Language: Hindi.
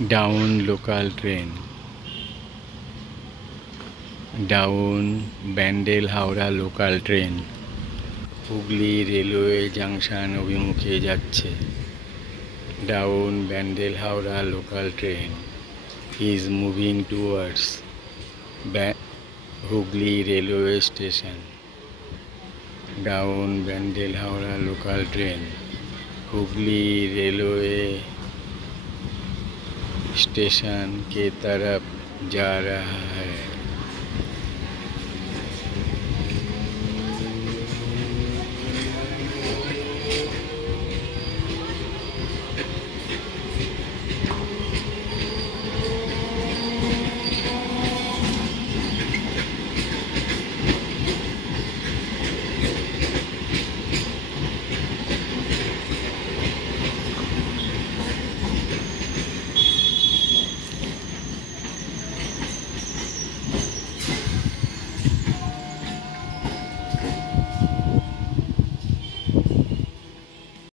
Down local train, down Bandel Howrah local train Hooghly railway junction অভিমুখে যাচ্ছে। Down Bandel Howrah local train is moving towards Hooghly railway station. Down Bandel Howrah local train Hooghly railway station के तरफ जा रहा है।